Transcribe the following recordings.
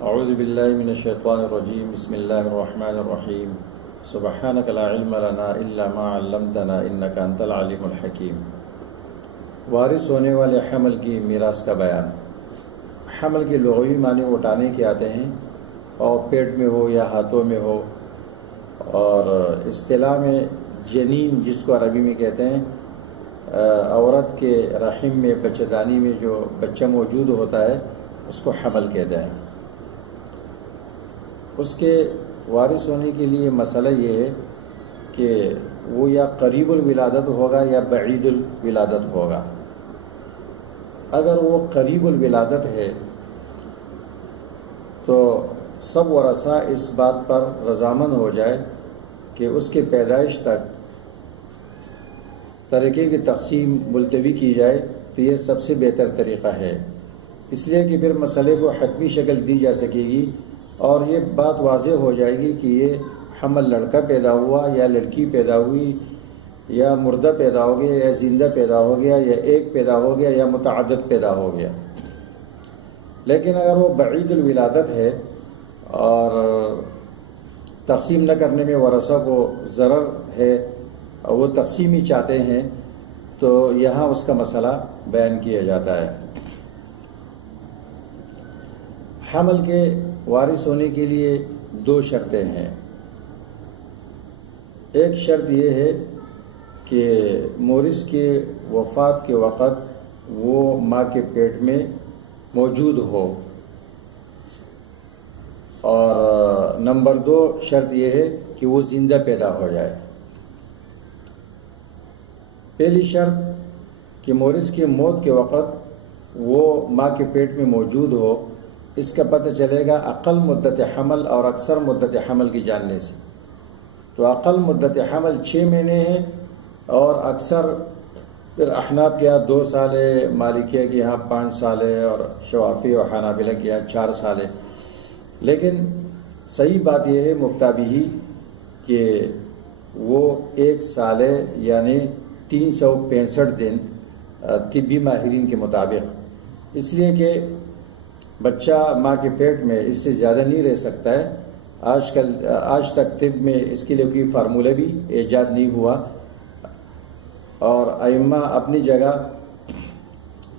اعوذ باللہ من الشیطان الرجیم بسم اللہ الرحمن الرحیم سبحانک لا علم لنا الا ما علمتنا انک انت العلیم الحکیم۔ وارث ہونے والے حمل کی میراث کا بیان۔ حمل کے لغوی معنی اٹھانے کے آتے ہیں، اور پیٹ میں ہو یا ہاتھوں میں ہو، اور اصطلاح میں جنین جس کو عربی میں کہتے ہیں، عورت کے رحم میں بچہ دانی میں جو بچہ موجود ہوتا ہے اس کو حمل کہتے ہیں۔ اس کے وارث ہونے کے لیے مسئلہ یہ ہے کہ وہ یا قریب الولادت ہوگا یا بعید الولادت ہوگا۔ اگر وہ قریب الولادت ہے تو سب ورثاء اس بات پر رضامند ہو جائے کہ اس کے پیدائش تک ترکے کی تقسیم ملتوی کی جائے تو یہ سب سے بہتر طریقہ ہے، اس لیے کہ پھر مسئلے کو حتمی شکل دی جا سکے گی اور یہ بات واضح ہو جائے گی کہ یہ حمل لڑکا پیدا ہوا یا لڑکی پیدا ہوئی یا مردہ پیدا ہو گیا یا زندہ پیدا ہو گیا یا ایک پیدا ہو گیا یا متعدد پیدا ہو گیا۔ لیکن اگر وہ بعید الولادت ہے اور تقسیم نہ کرنے میں ورثہ کو ضرر ہے اور وہ تقسیم ہی چاہتے ہیں تو یہاں اس کا مسئلہ بیان کیا جاتا ہے۔ حمل کے وارث ہونے کے لیے دو شرطیں ہیں۔ ایک شرط یہ ہے کہ مورث کے وفات کے وقت وہ ماں کے پیٹ میں موجود ہو، اور نمبر دو شرط یہ ہے کہ وہ زندہ پیدا ہو جائے۔ پہلی شرط کہ مورث کی موت کے وقت وہ ماں کے پیٹ میں موجود ہو، اس کا پتہ چلے گا اقل مدت حمل اور اکثر مدت حمل کی جاننے سے۔ تو اقل مدت حمل 6 مہینے ہے اور اکثر پھر احناف کے یہاں 2 سال ہے، مالکیہ کے یہاں 5 سال ہے، اور شوافی اور حنابلہ کے یہاں 4 سال ہے۔ لیکن صحیح بات یہ ہے مفتابی کہ وہ 1 سال ہے، یعنی 365 دن طبی ماہرین کے مطابق، اس لیے کہ بچہ ماں کے پیٹ میں اس سے زیادہ نہیں رہ سکتا ہے۔ آج تک طب میں اس کے لیے کوئی فارمولہ بھی ایجاد نہیں ہوا، اور ائمہ اپنی جگہ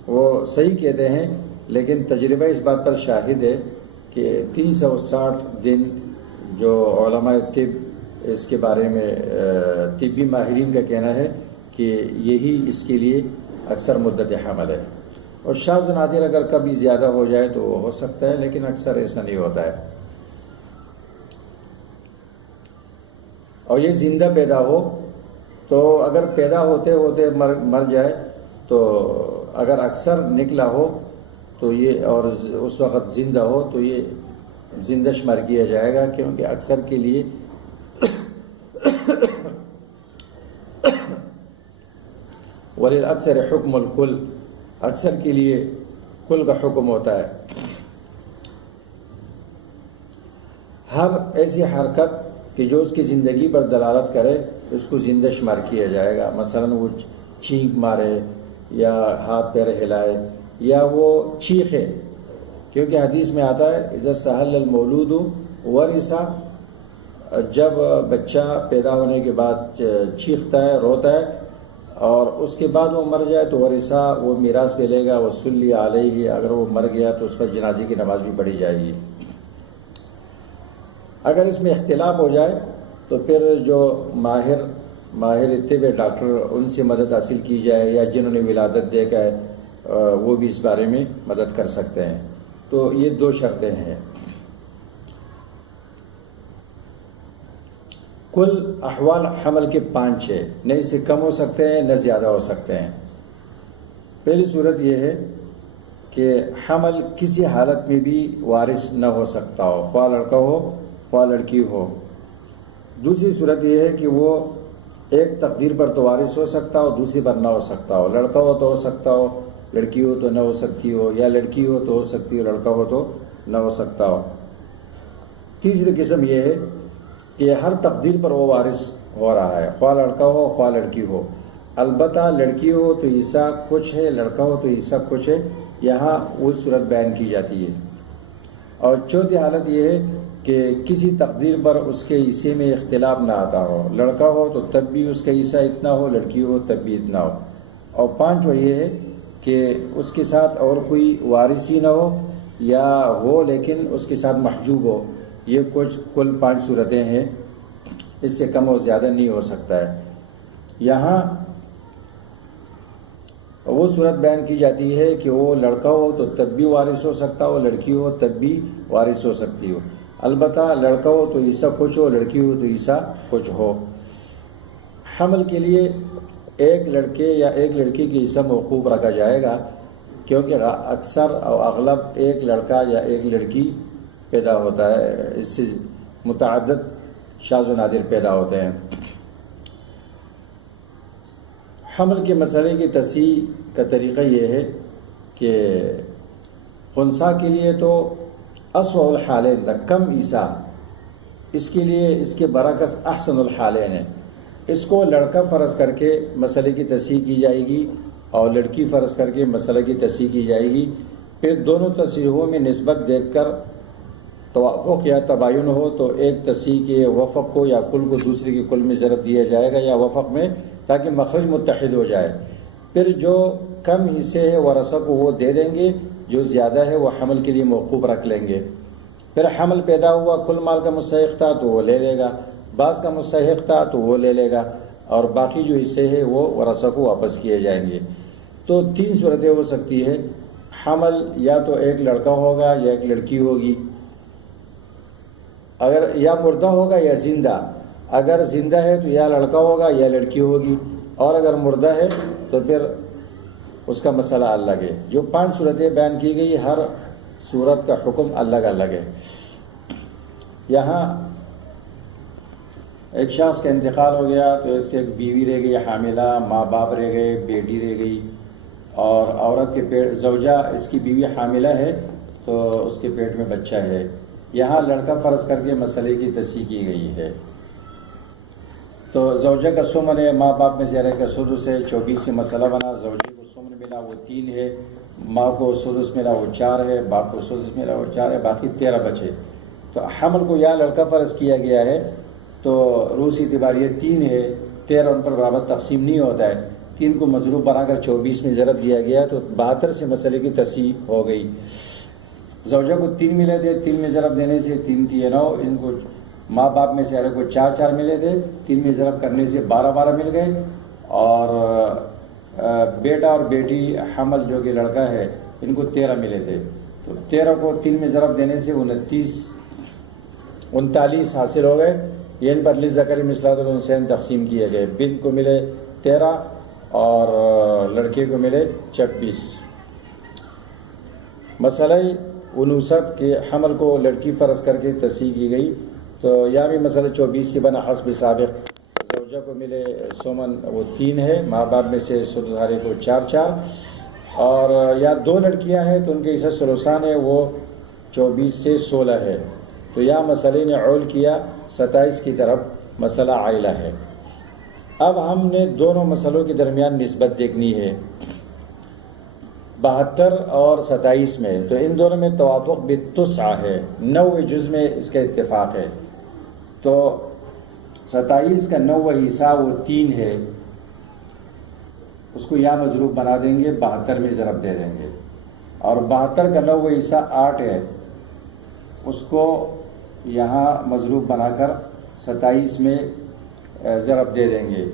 وہ صحیح کہتے ہیں، لیکن تجربہ اس بات پر شاہد ہے کہ 360 دن جو علماء طب اس کے بارے میں طبی ماہرین کا کہنا ہے کہ یہی اس کے لیے اکثر مدت حمل ہے۔ اور شاذ و نادر اگر کبھی زیادہ ہو جائے تو وہ ہو سکتا ہے، لیکن اکثر ایسا نہیں ہوتا ہے۔ اور یہ زندہ پیدا ہو تو اگر پیدا ہوتے ہوتے مر جائے تو اگر اکثر نکلا ہو تو یہ، اور اس وقت زندہ ہو تو یہ زندہ شمار کیا جائے گا، کیونکہ اکثر کے لیے وَلِلْأَكْثَرِ حُكْمُ الْكُلِّ، اکثر کے لیے کل کا حکم ہوتا ہے۔ ہر ایسی حرکت کہ جو اس کی زندگی پر دلالت کرے اس کو زندہ شمار کیا جائے گا۔ مثلا وہ چھینک مارے یا ہاتھ پیر ہلائے یا وہ چیخے، کیونکہ حدیث میں آتا ہے اذا سہل المولود ورثہ، جب بچہ پیدا ہونے کے بعد چیختا ہے، روتا ہے، اور اس کے بعد وہ مر جائے تو ورثہ وہ میراث پہ لے گا، وصلی علیہ، اگر وہ مر گیا تو اس پر جنازے کی نماز بھی پڑھی جائے گی۔ اگر اس میں اختلاف ہو جائے تو پھر جو ماہر طب ڈاکٹر ان سے مدد حاصل کی جائے، یا جنہوں نے ولادت دیکھا ہے وہ بھی اس بارے میں مدد کر سکتے ہیں۔ تو یہ 2 شرطیں ہیں۔ کل احوال حمل کے 5 ہے، نہ اس سے کم ہو سکتے ہیں نہ زیادہ ہو سکتے ہیں۔ پہلی صورت یہ ہے کہ حمل کسی حالت میں بھی وارث نہ ہو سکتا ہو، خواہ لڑکا ہو خواہ لڑکی ہو۔ دوسری صورت یہ ہے کہ وہ ایک تقدیر پر تو وارث ہو سکتا ہو، دوسری پر نہ ہو سکتا ہو۔ لڑکا ہو تو ہو سکتا ہو، لڑکی ہو تو نہ ہو سکتی ہو، یا لڑکی ہو تو ہو سکتی ہو، لڑکا ہو تو نہ ہو سکتا ہو۔ تیسری قسم یہ ہے کہ ہر تقدیر پر وہ وارث ہو رہا ہے، خواہ لڑکا ہو خواہ لڑکی ہو۔ البتہ لڑکی ہو تو عیسیٰ کچھ ہے، لڑکا ہو تو عیسیٰ کچھ ہے، یہاں وہ صورت بیان کی جاتی ہے۔ اور چوتھی حالت یہ ہے کہ کسی تقدیر پر اس کے حصے میں اختلاف نہ آتا ہو، لڑکا ہو تو تب بھی اس کا حصہ اتنا ہو، لڑکی ہو تب بھی اتنا ہو۔ اور پانچواں یہ ہے کہ اس کے ساتھ اور کوئی وارث ہی نہ ہو، یا ہو لیکن اس کے ساتھ محجوب ہو۔ یہ کچھ کل 5 صورتیں ہیں، اس سے کم اور زیادہ نہیں ہو سکتا ہے۔ یہاں وہ صورت بیان کی جاتی ہے کہ وہ لڑکا ہو تو تب بھی وارث ہو سکتا ہو، لڑکی ہو تب بھی وارث ہو سکتی ہو۔ البتہ لڑکا ہو تو حصہ کچھ ہو، لڑکی ہو تو حصہ کچھ ہو۔ حمل کے لیے ایک لڑکے یا ایک لڑکی کی حصہ موقوف رکھا جائے گا، کیونکہ اکثر اور اغلب ایک لڑکا یا ایک لڑکی پیدا ہوتا ہے، اس سے متعدد شاذ و نادر پیدا ہوتے ہیں۔ حمل کے مسئلے کی تصحیح کا طریقہ یہ ہے کہ خنثیٰ کے لیے تو اسوأ الحالین تک کم عیسیٰ، اس کے لیے اس کے برعکس احسن الحالین ہے۔ اس کو لڑکا فرض کر کے مسئلے کی تصحیح کی جائے گی اور لڑکی فرض کر کے مسئلے کی تصحیح کی جائے گی۔ پھر دونوں تصحیحوں میں نسبت دیکھ کر توافق یا تباین ہو تو ایک تصحیح کے وفق کو یا کل کو دوسرے کے کل میں ضرب دیا جائے گا یا وفق میں، تاکہ مخرج متحد ہو جائے۔ پھر جو کم حصے ہے ورثہ کو وہ دے دیں گے، جو زیادہ ہے وہ حمل کے لیے موقوف رکھ لیں گے۔ پھر حمل پیدا ہوا، کل مال کا مستحق تھا تو وہ لے لے گا، بعض کا مستحق تھا تو وہ لے لے گا، اور باقی جو حصے ہیں وہ ورثہ کو واپس کیے جائیں گے۔ تو 3 صورتیں ہو سکتی ہے حمل، یا تو ایک لڑکا ہوگا یا ایک لڑکی ہوگی، اگر یا مردہ ہوگا یا زندہ۔ اگر زندہ ہے تو یا لڑکا ہوگا یا لڑکی ہوگی، اور اگر مردہ ہے تو پھر اس کا مسئلہ الگ ہے۔ جو 5 صورتیں بیان کی گئی، ہر صورت کا حکم الگ الگ ہے۔ یہاں ایک شخص کا انتقال ہو گیا تو اس کی ایک بیوی رہ گئی حاملہ، ماں باپ رہ گئے، بیٹی رہ گئی، اور عورت کے پیٹ زوجہ، اس کی بیوی حاملہ ہے تو اس کے پیٹ میں بچہ ہے۔ یہاں لڑکا فرض کر کے مسئلے کی تصحیح کی گئی ہے۔ تو زوجہ کا سمن ہے، ماں باپ میں سے کا سدس ہے، 24 سے مسئلہ بنا۔ زوجے کو سمن ملا وہ 3 ہے، ماں کو سدس ملا وہ 4 ہے، باپ کو سدس ملا وہ 4 ہے، باقی 13 بچے۔ تو حمل کو یا لڑکا فرض کیا گیا ہے تو روس اعتبار یہ 3 ہے، 13 ان پر برابر تقسیم نہیں ہوتا ہے، 3 کو مضروب بنا کر 24 میں ضرب دیا گیا تو 72 سے مسئلے کی تصحیح ہو گئی۔ زوجہ کو 3 ملے تھے، 3 میں ضرب دینے سے 3 3 9، ان کو ماں باپ میں سے ہر کو 4 4 ملے تھے، 3 میں ضرب کرنے سے 12 12 مل گئے، اور بیٹا اور بیٹی حمل جو کہ لڑکا ہے ان کو 13 ملے تھے، تو 13 کو 3 میں ضرب دینے سے 39 حاصل ہو گئے۔ یہ ان پر للذکر مثل حظ الانثیین تقسیم کیے گئے، بنت کو ملے 13 اور لڑکے کو ملے 26۔ مسئلہ انوثت کے حمل کو لڑکی فرض کر کے تصحیح کی گئی، تو یہاں بھی مسئلہ 24 سے بنا حسب سابق۔ زوجہ کو ملے سومن وہ 3 ہے، ماں باپ میں سے سدھارے کو 4 4، اور یا 2 لڑکیاں ہیں تو ان کے حصہ ثلثان ہے، وہ 24 سے 16 ہے۔ تو یہاں مسئلے نے عول کیا 27 کی طرف، مسئلہ عائلہ ہے۔ اب ہم نے دونوں مسئلوں کے درمیان نسبت دیکھنی ہے، 72 اور 27 میں، تو ان دونوں میں توافق بالتسع ہے، 9 جز میں اس کا اتفاق ہے۔ تو 27 کا 9 حصہ وہ 3 ہے، اس کو یا مضروب بنا دیں گے، 72 میں ضرب دے دیں گے، اور 72 کا 9 حصہ 8 ہے، اس کو یہاں مضروب بنا کر 27 میں ضرب دے دیں گے،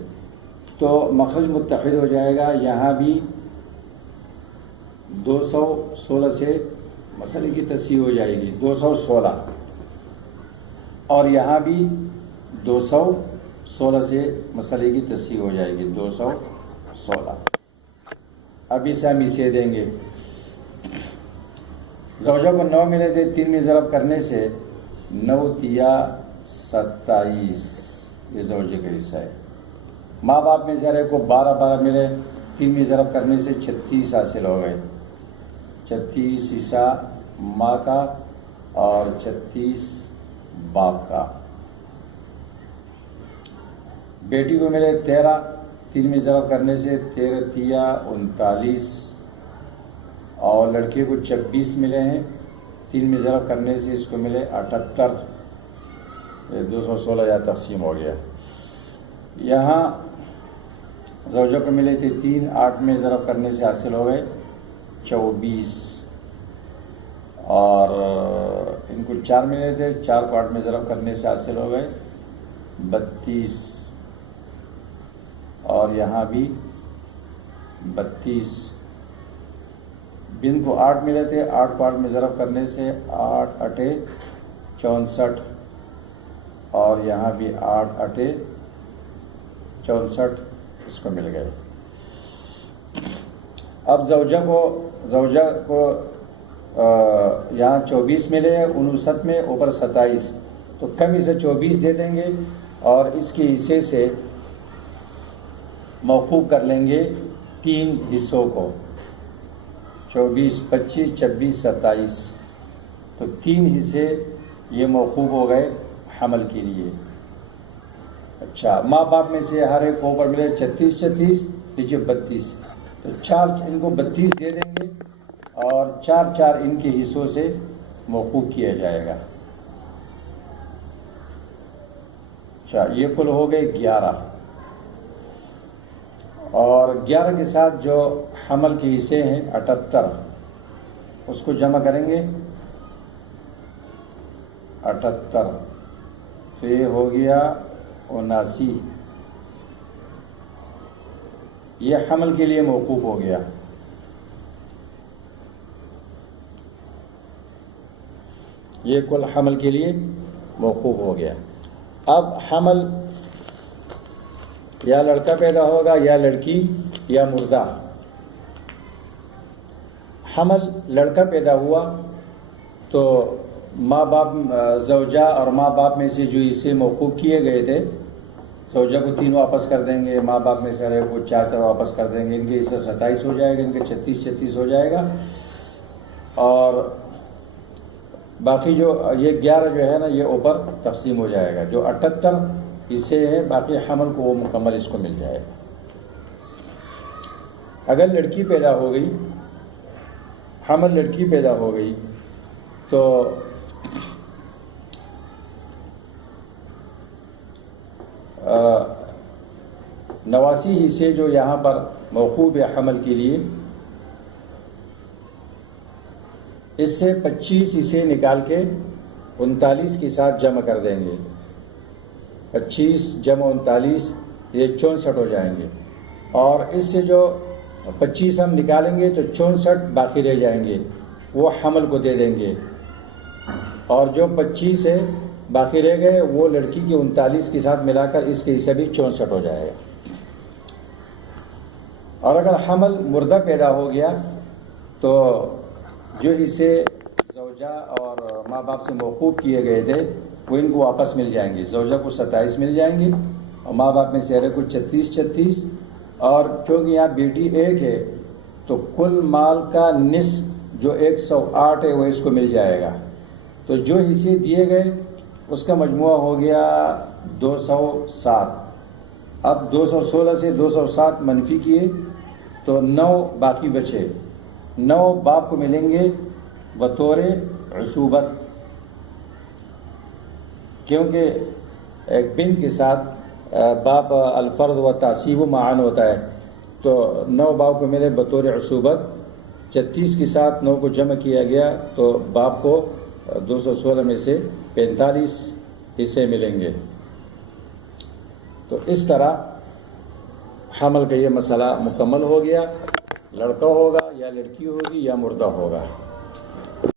تو مخرج متحد ہو جائے گا۔ یہاں بھی 216 سے مسئلے کی تصحیح ہو جائے گی، 216، اور یہاں بھی 216 سے مسئلے کی تصحیح ہو جائے گی، 216۔ اب اسے ہم اسے دیں گے، زوجہ کو 9 ملے تھے، 3 میں ضرب کرنے سے 9 تیا 27، یہ زوجے کا حصہ ہے۔ ماں باپ میں سے کو 12 12 ملے، 3 میں ضرب کرنے سے 36 حاصل ہو گئے، 36 حصہ ماں کا اور 36 باپ کا۔ بیٹی کو ملے 13، 3 میں ضرب کرنے سے 13 تیا 39، اور لڑکے کو 26 ملے ہیں، 3 میں ضرب کرنے سے اس کو ملے 78، 216 یا تقسیم ہو گیا۔ یہاں زوجہ کو ملے تھے 3، 8 میں ضرب کرنے سے حاصل ہو گئے 24، اور ان کو 4 ملے تھے، 4 کو 8 میں ضرب کرنے سے حاصل ہو گئے 32، اور یہاں بھی 32۔ بن کو 8 ملے تھے، 8 کو 8 میں ضرب کرنے سے 8 8 64، اور یہاں بھی 8 8 64 اس کو مل گئے۔ اب زوجہ کو یہاں 24 ملے، 59 میں اوپر 27، تو کم اسے 24 دے دیں گے اور اس کے حصے سے موقوف کر لیں گے 3 حصوں کو، 24 25 26 27، تو 3 حصے یہ موقوف ہو گئے حمل کے لیے۔ اچھا، ماں باپ میں سے ہر ایک کو اوپر ملے 36 36، نیچے 32، تو 4 ان کو 32 دے دیں گے اور 4 4 ان کے حصوں سے موقوف کیا جائے گا۔ اچھا، یہ کل ہو گئے 11، اور 11 کے ساتھ جو حمل کے حصے ہیں 78، اس کو جمع کریں گے 78، تو یہ ہو گیا 79، یہ حمل کے لیے موقوف ہو گیا۔ یہ کل حمل کے لیے موقوف ہو گیا۔ اب حمل یا لڑکا پیدا ہوگا یا لڑکی یا مردہ۔ حمل لڑکا پیدا ہوا تو ماں باپ، زوجہ اور ماں باپ میں سے جو اسے موقوف کیے گئے تھے، زوجہ کو 3 واپس کر دیں گے، ماں باپ میں سے ہر ایک کو 4 4 واپس کر دیں گے، ان کے حصہ 27 ہو جائے گا، ان کے 36 36 ہو جائے گا، اور باقی جو یہ 11 جو ہے نا یہ اوپر تقسیم ہو جائے گا، جو 78 حصے ہیں باقی حمل کو وہ مکمل اس کو مل جائے گا۔ اگر لڑکی پیدا ہو گئی، حمل لڑکی پیدا ہو گئی، تو نواسی حصے جو یہاں پر موقوف ہے حمل کے لیے، اس سے 25 حصے نکال کے 39 کے ساتھ جمع کر دیں گے، 25 جمع 39 یہ 64 ہو جائیں گے، اور اس سے جو 25 ہم نکالیں گے تو 64 باقی رہ جائیں گے، وہ حمل کو دے دیں گے، اور جو 25 ہے باقی رہ گئے وہ لڑکی کے 39 کے ساتھ ملا کر اس کے حصہ بھی 64 ہو جائے گا۔ اور اگر حمل مردہ پیدا ہو گیا تو جو اسے زوجہ اور ماں باپ سے موقوف کیے گئے تھے وہ ان کو واپس مل جائیں گے، زوجہ کو 27 مل جائیں گے اور ماں باپ میں سے ہر ایک کو 36 36، اور چونکہ یہاں بیٹی ایک ہے تو کل مال کا نصف جو 108 ہے وہ اس کو مل جائے گا، تو جو حصے دیے گئے اس کا مجموعہ ہو گیا 207۔ اب 216 سے 207 منفی کیے تو 9 باقی بچے، 9 باپ کو ملیں گے بطور عصوبت، کیونکہ ایک بنت کے ساتھ باپ الفرد و تعصیب و معان ہوتا ہے، تو 9 باپ کو ملے بطور عصوبت، 36 کے ساتھ 9 کو جمع کیا گیا تو باپ کو 216 میں سے 45 حصے ملیں گے۔ تو اس طرح حمل کا یہ مسئلہ مکمل ہو گیا، لڑکا ہوگا یا لڑکی ہوگی یا مردہ ہوگا۔